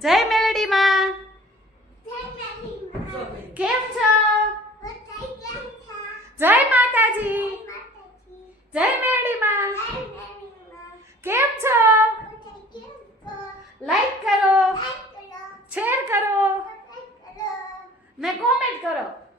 જય મેલડીમાં. કેમ છો? જય માતાજી. જય મેલડીમાં. કેમ છો? લાઈક કરો. શેર કરો. ને કોમેન્ટ કરો.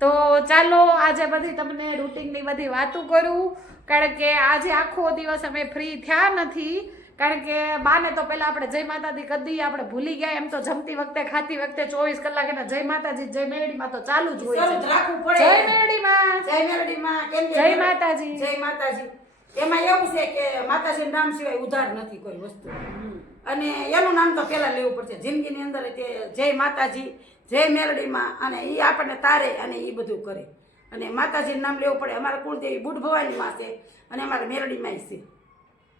તો ચાલો આજે બધી તમને રૂટિનની બધી વાતો કરું કારણ કે આજે આખો દિવસ અમે ફ્રી થયા નથી કારણ કે બાને તો પહેલાં આપણે જય માતાજી કદી આપણે ભૂલી ગયા એમ તો જમતી વખતે ખાતી વખતે ચોવીસ કલાક એના જય માતાજી જય મેરડીમાં તો ચાલુ જ હોય. જય મેરડીમાં. જય મેરડીમાં જય માતાજી. જય માતાજી. એમાં એવું છે કે માતાજીનું નામ સિવાય ઉધાર નથી કોઈ વસ્તુ. અને એનું નામ તો પહેલાં લેવું પડશે. જિંદગીની અંદર જય માતાજી જય મેલડીમાં અને એ આપણને તારે અને એ બધું કરે. અને માતાજીનું નામ લેવું પડે. અમારા કુળદેવી બુઢ ભવાનીમાં છે અને અમારા મેલડીમાં છે.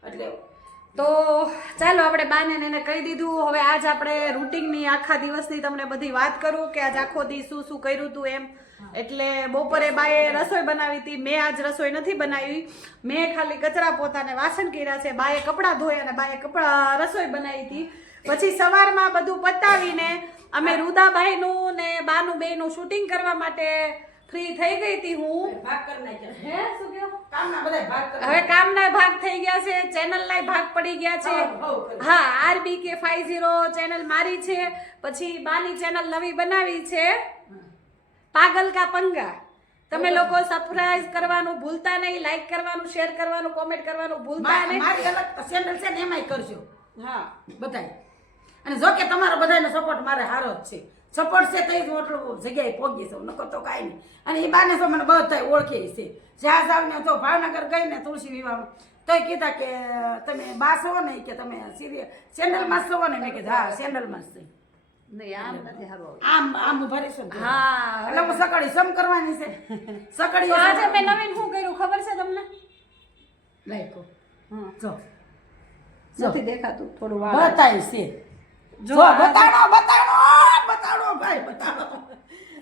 એટલે તો ચાલો આપણે બાને એને કહી દીધું. હવે આજ આપણે રૂટિનની આખા દિવસની તમને બધી વાત કરું કે આજ આખો દી શું શું કર્યું હતું એમ. એટલે બપોરે બાએ રસોઈ બનાવી હતી. મેં આજ રસોઈ નથી બનાવી. મેં ખાલી કચરા પોતાને વાસણ કર્યા છે. બાએ કપડાં ધોયા અને બાએ કપડાં રસોઈ બનાવી હતી. પછી સવારમાં બધું પતાવીને અમે રૂદાબાઈનું ને બાનું બેનું શૂટિંગ કરવા માટે ફ્રી થઈ ગઈ હતી હું. હે શું હવે કામના ભાગ થઈ ગયા છે ચેનલના ભાગ પડી ગયા છે. હા RB K five zero channel મારી છે પછી બાની ચેનલ નવી બનાવી છે. પાગલ કા પંગા. તમે લોકો સરપ્રાઈઝ કરવાનું ભૂલતા નહીં લાઈક કરવાનું શેર કરવાનું કોમેન્ટ કરવાનું ભૂલતા નહીં. મારી અલગ ચેનલ છે ને એમાંય કરજો. હા. બધાય. અને જો કે તમારો બધાનો સપોર્ટ મારે સારો જ છે. સપોર્ટ છે તો જ હું એટલું જગ્યાએ પહોંચી છું નકર તો કાંઈ નહીં. અને એ બાને તો મને બધા ઓળખે છે. જ્યાં જાવને તો ભાવનગર ગઈ ને તુલસી વિવાહમાં તોય કીધા કે તમે બા છો ને? કે તમે સિરિયલ ચેનલમાં છો ને? મેં કીધું હા જ છે. આમ આમ ને. હા એટલે હું સકડી સમ કરવાની છે. સકડી આજે મેં નવીન શું કર્યું ખબર છે તમને? લાઈકો. હા. જો. નથી દેખાતું થોડું બતાય છે. જો જો બતાડો બતાડો બતાડો ભાઈ બતાડો.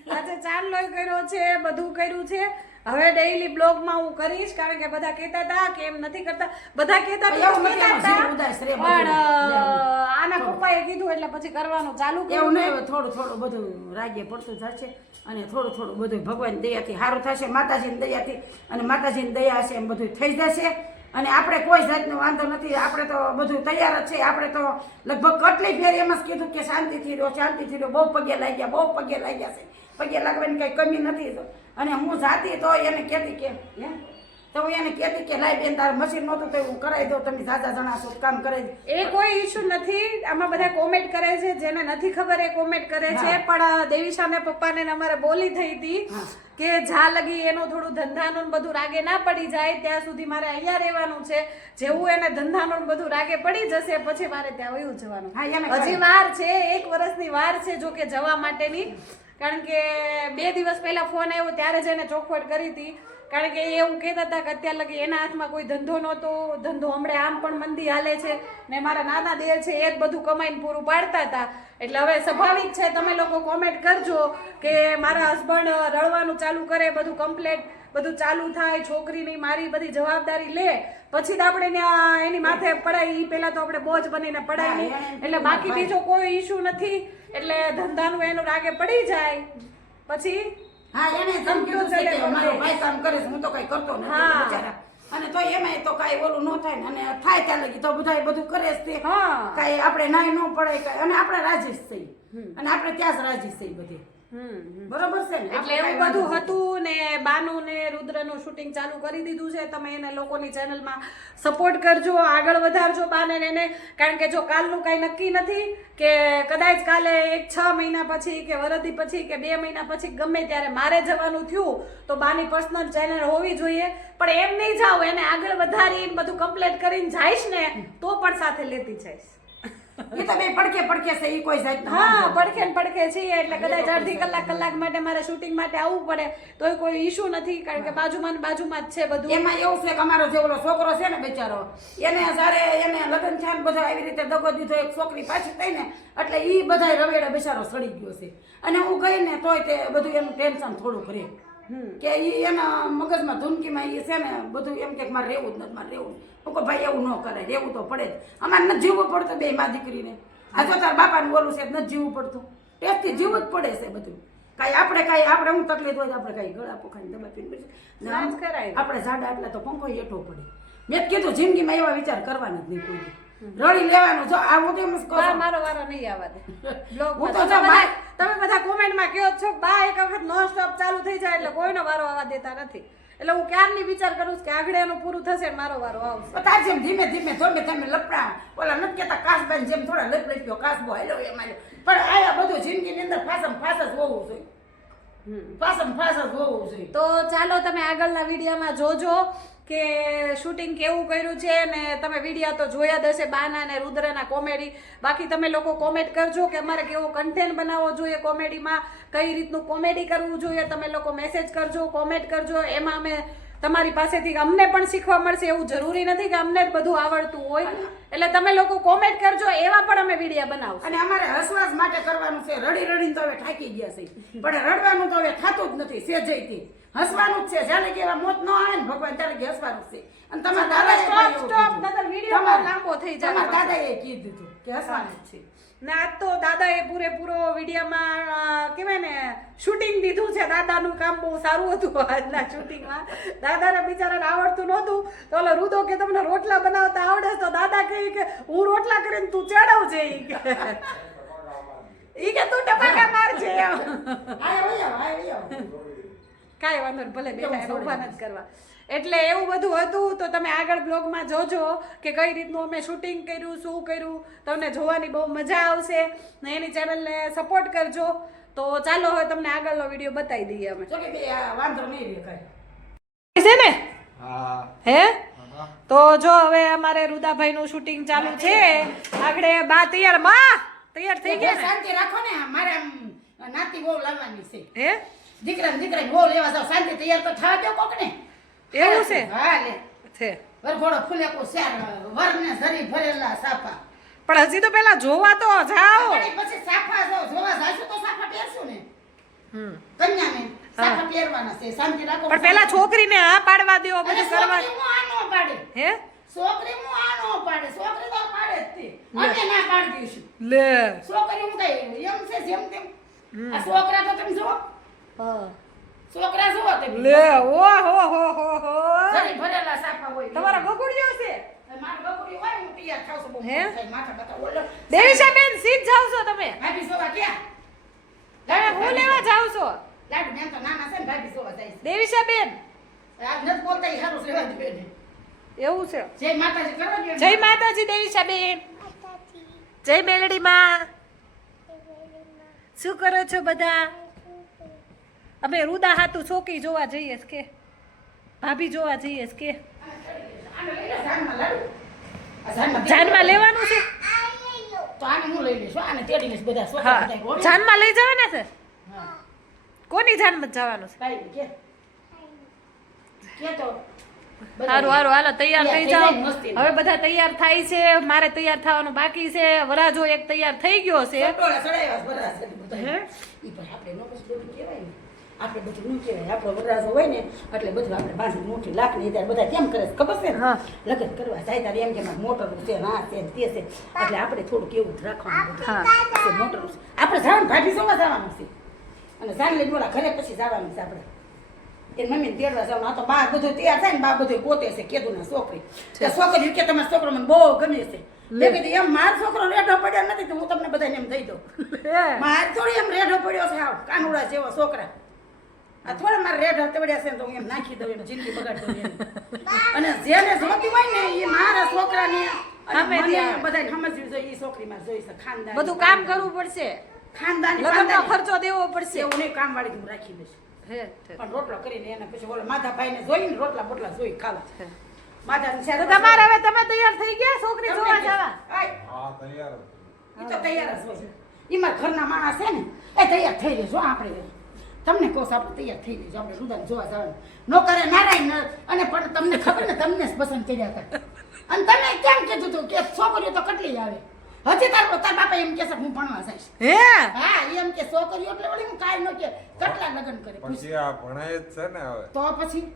આજે ચાંદલો કર્યો છે બધું કર્યું છે. હવે ડેઈલી બ્લોગમાં હું કરીશ કારણ કે બધા કહેતા હતા કે એમ નથી કરતા. બધા કહેતા હતા પણ આના પપ્પાએ કીધું એટલે પછી કરવાનું ચાલુ કર્યું નહીં થોડું થોડું બધું રાગે પડતું થશે અને થોડું થોડું બધું ભગવાન દયાથી સારું થશે માતાજીની દયાથી અને માતાજીની દયા હશે એમ બધું થઈ જશે. અને આપણે કોઈ જાતનો વાંધો નથી. આપણે તો બધું તૈયાર જ છે. આપણે તો લગભગ કેટલી ફેર એમ જ કીધું કે શાંતિથી રહ્યો શાંતિથી રહ્યો બહુ પગે લાગ્યા, બહુ પગે લાગ્યા છે. પગે લાગવાની કંઈ કમી નથી અને હું જાતી તો એને કહેતી કે, હે? તો હું એને કહેતી કે લાઈ બેન તાર મશીન નહોતું તો હું કરાવી દઉં તમે સાચા જણા છો કામ કરાવી દઉં એ કોઈ ઇશ્યુ નથી. આમાં બધા કોમેન્ટ કરે છે જેને નથી ખબર એ કોમેન્ટ કરે છે. પણ દેવીશાને પપ્પાને ને અમારે બોલી થઈ હતી કે જા લગી એનું થોડું ધંધાનું બધું રાગે ના પડી જાય ત્યાં સુધી મારે અહીંયા રહેવાનું છે. જેવું એને ધંધાનું બધું રાગે પડી જશે પછી મારે ત્યાં વયું જવાનું. હજી વાર છે એક વર્ષની વાર છે જો કે જવા માટેની. કારણ કે બે દિવસ પહેલા ફોન આવ્યો ત્યારે જ એને ચોખવટ કરી હતી. કારણ કે એ એવું કહેતા હતા કે અત્યાર લગી એના હાથમાં કોઈ ધંધો નહોતો ધંધો હમણાં આમ પણ મંદી હાલે છે ને મારા નાના દેર છે એ જ બધું કમાઈને પૂરું પાડતા હતા. એટલે હવે સ્વાભાવિક છે તમે લોકો કોમેન્ટ કરજો કે મારા હસબન્ડ રડવાનું ચાલુ કરે બધું કમ્પ્લેટ બધું ચાલુ થાય છોકરીની મારી બધી જવાબદારી લે. પછી જ આપણે એની માથે પડાય એ પહેલા તો આપણે બોજ બનીને પડાય નહીં એટલે બાકી બીજો કોઈ ઇશ્યુ નથી. એટલે ધંધાનું એનું રાગે પડી જાય. પછી હા એને એમ કીધું છે કે મારો ભાઈ કામ કરે છે હું તો કઈ કરતો નથી. બિચારા. અને તો એમાંય તો કાઈ ઓલું ન થાય ને અને થાય ત્યાં લગી તો બધા બધું કરે તે આપણે નાય ન પડે કાંઈ. અને આપણે રાજી જ થઈ અને આપણે ત્યાં જ રાજી થઈ બધી. બરોબર છે ને? એટલે એવું બધું હતું ને બાનું ને રુદ્રનું શૂટિંગ ચાલુ કરી દીધું છે. તમે એને લોકોની ચેનલમાં સપોર્ટ કરજો આગળ વધારજો બાને એને. કારણ કે જો કાલનું કાંઈ નક્કી નથી કે કદાચ કાલે એક છ મહિના પછી કે વરદી પછી કે બે મહિના પછી ગમે ત્યારે મારે જવાનું થયું તો બાની પર્સનલ ચેનલ હોવી જોઈએ. પણ એમ નહીં જાવ એને આગળ વધારીને બધું કમ્પ્લીટ કરીને જઈશ ને તો પણ સાથે લેતી જઈશ. એ તો બે પડકે પડકે છે એ કોઈ જાત હા પડખે ને પડખે છીએ એટલે કદાચ અડધી કલાક કલાક માટે મારે શૂટિંગ માટે આવવું પડે તોય કોઈ ઇશ્યુ નથી કારણ કે બાજુમાં ને બાજુમાં જ છે બધું. એમાં એવું છે કે અમારો જે ઓલો છોકરો છે ને બિચારો એને જ્યારે એને લગ્ન છે ને બધા આવી રીતે દગો દીધો એક છોકરી પાછી થઈ ને એટલે એ બધાય રવેડા બિચારો સડી ગયો છે. અને હું ગઈ ને તોય તે બધું એનું ટેન્શન થોડુંક રહે. કે એ એના મગજમાં ધૂમકીમાં એ છે ને બધું એમ કે મારે રહેવું જ નથી મારે રહેવું હું કહું ભાઈ એવું ન કરાય રહેવું તો પડે જ. અમારે નથી જીવવું પડતું બે માં દીકરીને. આ જો તાર બાપાનું બોલું છે નથી જીવવું પડતું. ટેસ્ટથી જીવવું જ પડે છે બધું. કાંઈ આપણે કાંઈ આપણે હું તકલીફ હોય આપણે કાંઈ ગળા પોખાઈને દબા પીને. ને ના કરાય. આપણે ઝાડા એટલે તો પંખો હેઠો પડે. મેં કીધું જિંદગીમાં એવા વિચાર કરવાના જ નહીં કોઈ. રડી લેવાનું જો આ મોટી છું. મારો વારો નહીં આવવા દે. હું તો તમે બધા- કોમેન્ટમાં કહો છો બા એક વખત નો સ્ટોપ ચાલુ થઈ જાય એટલે કોઈનો વારો આવવા દેતા નથી. એટલે હું ક્યારની વિચાર કરું છું કે આગળ એનું પૂરું થશે મારો વારો આવશે. તાર જેમ ધીમે ધીમે ધોમે તમે લપડા ઓલા નથી કહેતા કાસબાઈ જેમ થોડા લપ ગયો કાસબો હેલો એ આલ્યો પણ આયા બધું જિંદગીની અંદર ફાસમ ફાસ જ હોવું જોઈએ. ફાસમ ફાસ જ હોવું જોઈએ. તો ચાલો તમે આગળના વિડીયોમાં જોજો. કે શૂટિંગ કેવું કર્યું છે ને તમે વીડિયો તો જોયા જ હશે બાના અને રુદ્રના કોમેડી. બાકી તમે લોકો કોમેન્ટ કરજો કે અમારે કેવો કન્ટેન્ટ બનાવવો જોઈએ કોમેડીમાં, કઈ રીતનું કોમેડી કરવું જોઈએ તમે લોકો મેસેજ કરજો કોમેન્ટ કરજો. એમાં અમે તમારી પાસેથી અમને પણ શીખવા મળશે એવું જરૂરી નથી કે અમને જ બધું આવડતું હોય. એટલે તમે લોકો કોમેન્ટ કરજો એવા પણ અમે વિડીયા બનાવશું. અને અમારે હસવાસ માટે કરવાનું છે રડી રડીને તો હવે થાકી ગયા છે. પણ રડવાનું તો હવે થતું જ નથી સેજઈથી હસવાનું જ છે જ્યારે કે એવા મોત ન આવે ને ભગવાન ત્યારે કે હસવાનું છે. અને તમારા દાદા સ્ટોપ સ્ટોપ નતર તમારા- લાંબો થઈ જાય તમારા. દાદાએ કીધું કે હસવાનું જ છે. ને આજ તો દાદાએ પૂરેપૂરો વિડીયોમાં કહેવાય ને શૂટિંગ દીધું છે. દાદાનું કામ બહુ સારું હતું આજના શૂટિંગમાં દાદાને બિચારાને આવડતું નહોતું. તો ઓલો રુદો કે તમને રોટલા બનાવતા આવડે તો દાદા કહે કે હું રોટલા કરીને તું ચડાવજે ઈ કે ઈ કે તું ટપાકા મારજે. કાંઈ વાંધો નહીં ભલે બેટા ઊભા નથી કરવા. એટલે એવું બધું હતું તો તમે આગળ બ્લોગમાં જોજો કે કઈ રીતનું અમે શૂટિંગ કર્યું શું કર્યું. તમને જોવાની બહુ મજા આવશે. ને એની ચેનલને સપોર્ટ કરજો. તો ચાલો હવે તમને આગળનો વીડિયો બતાવી દઈએ અમે. જો કે આ વાંધો નહીં. છે ને? હા. હે? તો જો હવે અમારે રુદાભાઈનું શૂટિંગ ચાલુ છે. આગળ બા તૈયારમાં તૈયાર થઈ ગયા શાંતિ રાખો ને મારે આમ નાતી બહુ લાવવાની છે. હે? દીકરા ને દીકરા બહુ લેવા જાવ શાંતિ તૈયાર તો થવા દો કોક ને એવું છે? હા લે છે. વરઘોડો ફૂલેકો શેર વરને ધરી ભરેલા સાફા પણ હજી તો પેલા જોવા તો જાઓ. પછી સાફા જો જોવા જાશું તો સાફા પહેરશું ને. હમ. કન્યાને સાફા પહેરવાના છે શાંતિ રાખો. પણ પેલા છોકરીને આ પાડવા દેવો બધું કરવા. હું આ નો પાડે? હે? છોકરી હું આ નો પાડે? છોકરી તો પાડે જ તે. અમે ના પાડી દઈશું. લે. છોકરી હું કઈ એમ છે જેમ તેમ. આ છોકરા તો તમે જુઓ. છોકરા શું તમે લે ઓ હો હો હો હો. જરી ભરેલા સાફા હોય તમારા ગોકુડિયો છે? મારા બકરી હોય હું તૈયાર થાવ છું હે? માથા બાથા ઓલો દેવીશા બેન સીધ જાવ છો તમે. ભાભી સોવા ક્યાં? તમે હું લેવા જાવ છો? લાડુ બેન તો નાના છે ને ભાભી સોવા જાય છે. દેવીશા બેન આજ નથી બોલતા ઈ હારું સેવા જોઈએ એવું છે. જય માતાજી કરવા જય માતાજી દેવીશા બેન જય મેલડી માં શું કરો છો બધા? અમે રૂદા હાતું ચોકી જોવા જઈએ કે? ભાભી જોવા જઈએ કે? જાનમાં લેવાનું છે? છોકરા. જાનમાં લઈ જવાના છે? કોની જાનમાં જવાનું છે? સારું સારું હાલો તૈયાર થઈ જાઓ. હવે બધા તૈયાર થાય છે મારે તૈયાર થવાનું બાકી છે વરાજો એક તૈયાર થઈ ગયો છે. આપણે બધું ને કહેવાય આપણો વરરાજો હોય ને એટલે બધું આપણે બાંધી મોટી લાકડી ત્યારે બધા કેમ કરે ખબર છે ને? હા. લગ્ન કરવા જાય ત્યારે એમ કે મોટર છે ને છે તે છે. એટલે આપણે થોડુંક એવું જ રાખવાનું. મોટર. આપણે જવાનું ભાભી સોમાં જવાનું છે. અને જાણ લઈને બોલા ઘરે પછી જવાનું છે આપણે. એ મમ્મી તેડવા જવાનું. આ તો બા બધું તૈયાર થાય ને બા બધું પોતે છે કેદું ના છોકરી. છોકરી કે તમારો છોકરો મને બહુ ગમે છે. મેં કીધું એમ મારો છોકરો રેઢો પડ્યો નથી તો હું તમને બધાને એમ દઈ દઉં. મારે થોડી એમ રેઢો પડ્યો છે કાનુડા જેવો છોકરા. આ થોડા મારે રેડ હતવડ્યા છે ને તો હું એમ નાખી દઉં એમ જિંદગી બગાડી દઉં અને જેને જોતી હોય ને એ મારા છોકરાને. બધાને સમજવી જોઈએ એ છોકરીમાં જોઈ છે ખાનદાન બધું કામ કરવું પડશે. ખાનદાન લગ્નનો ખર્ચો દેવો પડશે. એવું નહીં કામ હું રાખી દઈશ. પણ રોટલો કરીને એને પછી ઓલા માધાભાઈને જોઈને રોટલા બોટલા જોઈ ખાવા. માધાને તો તમારે હવે તમે તૈયાર થઈ ગયા છોકરી જોવા જવા? હા તૈયાર જ. છું. ઈ તો તૈયાર જ હોય એમાં ઘરના માણસ છે ને એ તૈયાર થઈ લેજો આપણે તમને કહું આપણે તૈયાર થઈ ગયું આપણે રુદન જોવા જવાનું. નો કરે નારાયણ ન- અને પણ તમને ખબર ને તમને જ પસંદ કર્યા હતા. અને તમે કેમ કીધું હતું કે છોકરીઓ તો કેટલી આવે? હજી તારો તાર બાપા એમ કે છે હું ભણવા જઈશ. હે? હા એમ કે છોકરીઓ એટલે વળી હું કાંઈ ન કે કેટલા લગ્ન કરે? પણ જે આ ભણાય જ છે ને હવે. તો પછી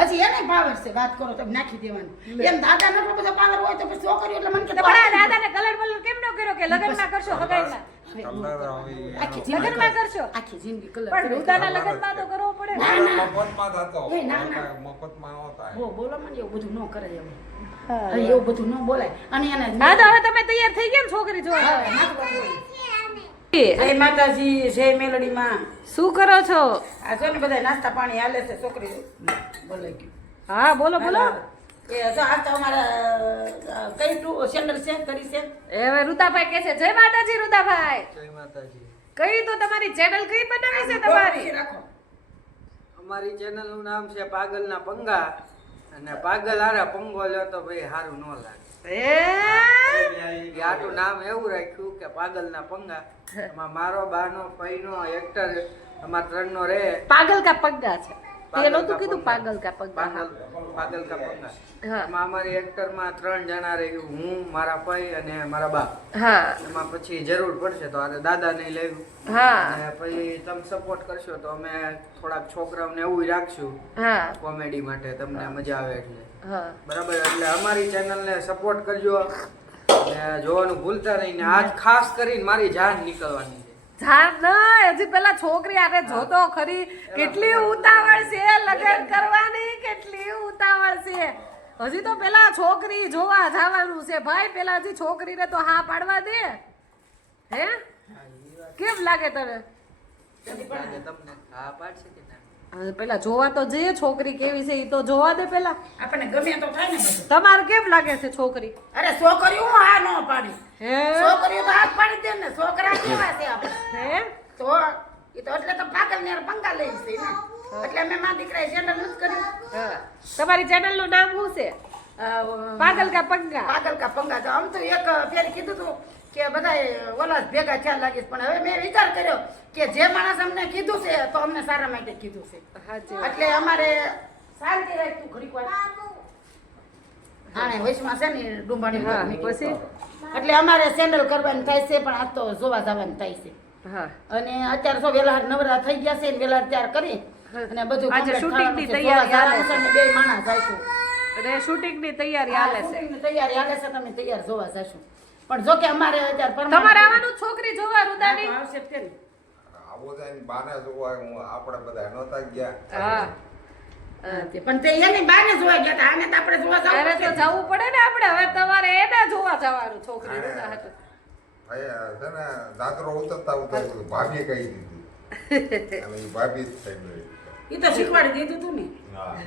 હજી એને પાવર છે વાત કરો તમે નાખી દેવાનું. એમ દાદા નો બધો પાવર હોય તો પછી છોકરીઓ એટલે મને કે તો પણ આ દાદાને કલર બલર કેમ નો કર્યો કે લગ્નમાં કરશો હગાઈમાં? જિંદગી લગ્નમાં કરશો? આખી જિંદગી કલર પણ રુદાના લગ્નમાં તો કરવો પડે. ને. કલર થતો એ ના, ના. હોતા હો બોલો મને એવું બધું ન કરાય હવે હા. એવું બધું ન બોલાય. અને એને હા હવે તમે તૈયાર થઈ ગયા ને છોકરી જોવા? હવે નાખવા જોઈએ. જય જય માતાજી જય મેલડીમાં. શું કરો છો? આ જો ને બધા નાસ્તા પાણી હાલે છે છોકરી. હા બોલો બોલો. એ જો આ તો અમારા અ, કઈ ટુ સેન્ડલ છે કરી છે? એ હવે રુદાભાઈ કે છે જય માતાજી રુદાભાઈ. જય માતાજી. કઈ તો તમારી ચેનલ કઈ બનાવી છે તમારી? રાખો. અમારી ચેનલનું નામ છે પાગલના પંગા. અને પાગલ હારે પંગો લ્યો તો ભાઈ સારું ન લાગે. આટલું નામ એવું રાખ્યું કે પાગલના પંગા. એમાં મારો બાનો ભાઈનો એક્ટર અમારા ત્રણનો રે. પાગલ કા પગ્ગા છે. તે પાગલ નહોતું કીધું પાગલ કા પગ્ગા પાગલ પાગલ કા પંગા હા. એમાં અમારી એક્ટરમાં ત્રણ જણા રહ્યું હું મારા ભાઈ અને મારા બા હા. એમાં પછી જરૂર પડશે તો આ દાદાને લેવું હા. અને પછી તમે સપોર્ટ કરશો તો અમે થોડાક છોકરાઓને એવું રાખશું. હા. કોમેડી માટે તમને મજા આવે એટલે. હા. બરાબર એટલે અમારી ચેનલને સપોર્ટ કરજો. જોવાનું ભૂલતા નહીં ને આજ ખાસ કરીને મારી જાન નીકળવાની. જાણ ના હજી પેલા છોકરી આને જોતો ખરી કેટલી ઉતાવળ છે લગ્ન કરવાની કેટલી ઉતાવળ છે. હજી તો પેલા છોકરી જોવા જવાનું છે. ભાઈ પેલા હજી છોકરીને તો હા પાડવા દે. હે? કેમ લાગે તને? તમને. હા પાડશે પેલા જોવા તો જઈએ છોકરી કેવી છે એ તો જોવા દે પેલા. આપણને ગમે તો થાય ને તમારે કેમ લાગે છે છોકરી? અરે છોકરીઓ હા ન પાડી. હે? છોકરીઓ તો હાથ પાડી દે ને છોકરા કેવા છે આપણે? હે? તો એ તો એટલે તો પાગલ ને પંગા લઈ છે ને. એટલે મેં માં દીકરા ચેનલ નથી કર્યું. હા. તમારી ચેનલનું નામ શું છે? પાગલ કા પંગા? પાગલ કા પંગા. તો આમ તો એક ફેર કીધું હતું કે બધા ઓલા જ ભેગા ખ્યાલ લાગીશ પણ હવે મેં વિચાર કર્યો કે જે માણસ અમને કીધું છે તો અમને સારા માટે કીધું છે. એટલે અમારે શાંતિ રાખતું ઘડીક વાર. આને વૈશમાં છે ને ડુંબાણી હા, મેં કીધું. પછી? એટલે અમારે સેન્ડલ કરવાની થાય છે પણ આજ તો જોવા જવાનું થાય છે. હા. અને અત્યારે તો વેલા નવરા થઈ ગયા છે ને વેલા તૈયાર કરી અને બધું આજે complete ની થવાનું છે. તૈયારી હાલે છે ને બે માણસ શૂટિંગની તૈયારી હાલે છે. તૈયારી હાલે છે તમે તૈયાર જોવા જશું. પણ જો કે અમારે અત્યારે પણ તમારે આવવાનું છોકરી જોવા રુદાની આવશે જ ને. આવો જાય ને બાને જોવા હું આપણે બધા નહોતા ગયા. હા. તે- પણ તે એની બાને જોવા ગયા હતા. આને તો આપણે જોવા જવું અરે તો જવું પડે ને આપણે. હવે તમારે એને જોવા જવાનું છોકરી રુદા. ભાઈ છે ને દાદરો ઉતરતા ઉતરતા ભાભી કહી દીધી. અને એ ભાભી જ થઈ ગઈ. ઈ તો શીખવાડી દીધું તું ને.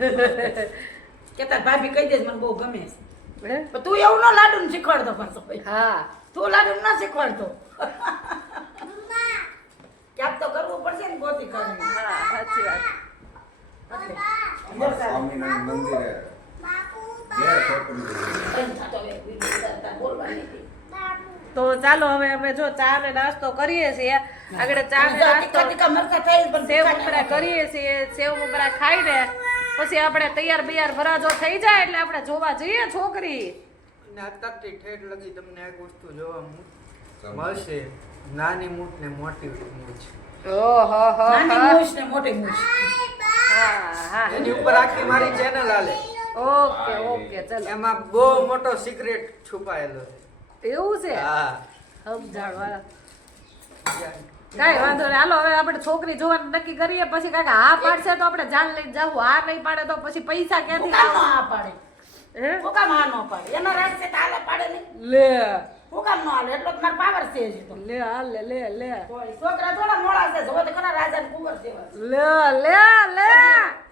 કેતા ભાભી કહી દેજ મને બહુ ગમે છે. તું એવું ન લાડુ ને શીખવાડતો પાછો હા. તું લાડુ ના શીખવાડતો. ક્યાંક તો કરવું પડશે ને ગોતી કરીને હા સાચી વાત. સ્વામિનારાયણ મંદિરે. તો ચાલો હવે અમે જો ચા ને નાસ્તો કરીએ છીએ. આગળ ચા ને નાસ્તો થાય સેવ મમરા કરીએ છીએ સેવ મમરા ખાઈને પછી આપણે તૈયાર બૈયાર વરાજો થઈ જાય એટલે આપણે જોવા જઈએ છોકરી. અને અત્યારથી ઠેઠ લગી તમને એક વસ્તુ જોવા મુ- મળશે. નાની મૂઠ ને મોટી મૂઠ. ઓહો હો નાની. ને મોટી મૂછ હા હા. એની ઉપર આખી મારી ચેનલ હાલે. ઓકે ઓકે ચલો. એમાં બહુ મોટો સિક્રેટ છુપાયેલો છે. એવું છે? હા. સમજાડવા કાંઈ વાંધો નહીં. હાલો હવે આપણે છોકરી જોવાનું નક્કી કરીએ. પછી કાંઈક હા પાડશે તો આપણે જાન લઈને જાવું. હા નહીં પાડે તો પછી પૈસા હું ક્યાંથી હા પાડે. હું? કામ આ નો પાડે. એનો છે પાડે નહીં. લે. હું કામ નો હાલે એટલો મારો પાવર છે તો. લે હાલ લે લે લે. છોકરા થોડા મોડા છે. જોવો તો ખરા રાજા કુંવર જેવા લે લે લે.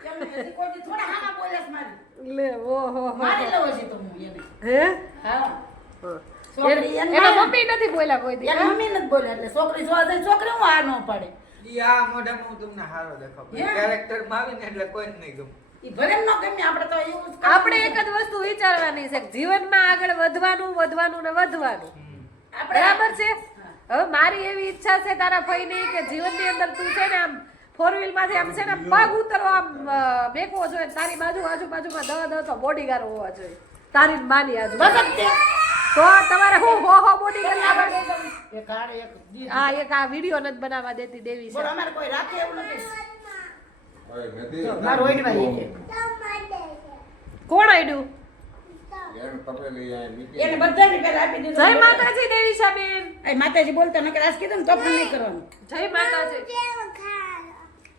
એમને કોઈ થોડા હાના બોલે મારી. લે ઓહો મારી લઉં હજી તો હું એને. હે. હા. એન- મમ્મી નથી બોલ્યા કોઈ દી એની મમ્મી નથી બોલ્યા એટલે છોકરી જોવા જાય છોકરી હું આ ન પડે. ઈ આ મોઢામાં હું તમને હારો દેખાવ કેરેક્ટરમાં આવીને એટલે કોઈ નહીં ગમે. ઈ ભલે ન ગમે આપણે તો એવું જ કરવાનું આપણે છે. એક જ વસ્તુ વિચારવાની છે જીવનમાં આગળ વધવાનું વધવાનું ને વધવાનું. બરાબર છે? હવે મારી એવી ઈચ્છા છે તારા ભાઈની કે જીવનની અંદર તું છે ને આમ ફોર વ્હીલમાંથી આમ છે ને પગ ઉતરવા આમ અ, જોઈએ તારી બાજુ આજુબાજુમાં દવા દહ તો બોડીગાર્ડ હોવા જોઈએ. તારી માની આજ. તો. તમારે હું હો હો બોડી કરી. હા એક આ વીડિયો નથી બનાવવા દેતી દેવી છે. અમારે કોઈ રાખે એવું નથી. કોઈ નથી જો, મારું. કોણ આડ્યું એને બધાને પહેલા આપી દીધું. જય માતાજી દેવીશાબેન એ માતાજી બોલતા નકર આજ કીધું ને તો પણ નહીં કરવાનું. જય માતાજી.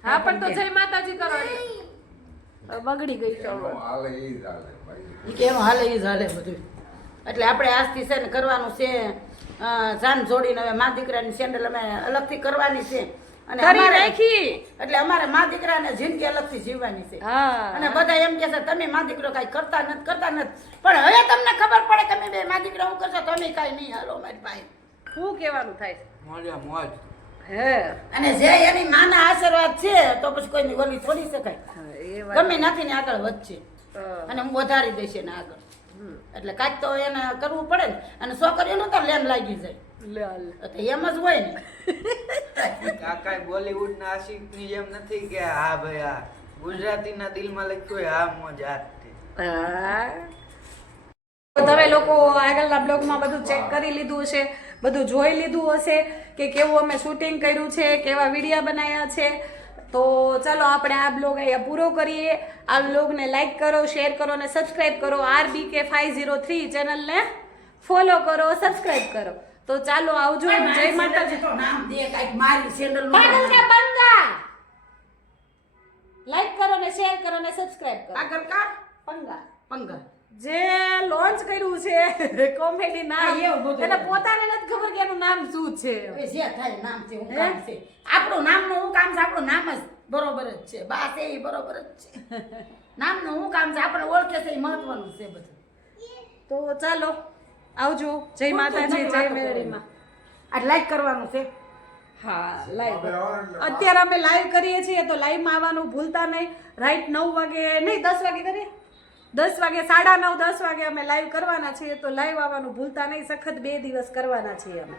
હા પણ તો જય માતાજી કરવાની. બગડી ગઈ ચાલો હાલે ઈ જ હાલે. ભાઈ ઈ કે એનું હાલે એ જ હાલે બધું એટલે આપણે આજથી છે ને કરવાનું છે જાન જોડીને હવે મા દીકરાની સેન્ડલ અમે અલગથી કરવાની છે. અને કરી રાખી એટલે અમારે મા દીકરાને જિંદગી અલગથી જીવવાની છે. અને બધા એમ કે છે તમે મા દીકરો કાંઈ કરતા નથી કરતા નથી. પણ હવે તમને ખબર પડે કે બે મા દીકરો હું કરશો તમે કાંઈ નહીં. હાલો મારી ભાઈ. શું કહેવાનું થાય મોજા મોજ. હે. અને જે એની માના આશીર્વાદ છે તો પછી કોઈની ઓલી છોડી શકાય. હા, એ વાત ગમે નથી ને આગળ વધશે. અને વધારી દેશે ને આગળ. એટલે કાંઈક તો એને કરવું પડે ને. અને છોકરીઓનું તો લેન લાગી જાય. એમ જ હોય ને. કાકા બોલીવુડ ના આશિકની જેમ નથી કે હા ભાઈ હા. ગુજરાતી ના દિલમાં લખ્યું હોય હા મોજ આ. હા. તમે લોકો આગળના બ્લોગમાં બધું ચેક કરી લીધું હશે બધું જોઈ લીધું હશે કે કેવું અમે શૂટિંગ કર્યું છે કેવા વિડીયા બનાવ્યા છે. તો ચાલો આપણે આ બ્લોગ અહીંયા પૂરો કરીએ. આ બ્લોગને લાઈક કરો શેર કરો અને સબસ્ક્રાઈબ કરો. RB K five zero three ચેનલને ફોલો કરો સબસ્ક્રાઈબ કરો. તો ચાલો આવજો જય માતાજી. લાઈક કરો ને શેર કરો ને સબસ્ક્રાઈબ કરો. આગળ કા? પંગા. પંગા. જે લોન્ચ કર્યું છે કોમેડી ના. એને પોતાને નથી નામ શું છે? એ જે થાય નામ છે હું કામ છે. આપણું નામનું હું કામ છે આપણું નામ જ બરોબર જ છે. બા છે એ બરોબર જ છે. નામનું હું કામ છે આપણે ઓળખે છે એ મહત્વનું છે બધું. તો ચાલો આવજો. જય માતાજી જય મેરડીમાં આ લાઈક કરવાનું છે. હા લાઈવ. અત્યારે અમે લાઈવ કરીએ છીએ તો લાઈવમાં આવવાનું ભૂલતા નહીં. રાઈટ નવ વાગે નહીં દસ વાગે કરીએ? દસ વાગે સાડા નવ દસ વાગે અમે લાઈવ કરવાના છીએ તો લાઈવ આવવાનું ભૂલતા નહીં. સખત બે દિવસ કરવાના છીએ અમે.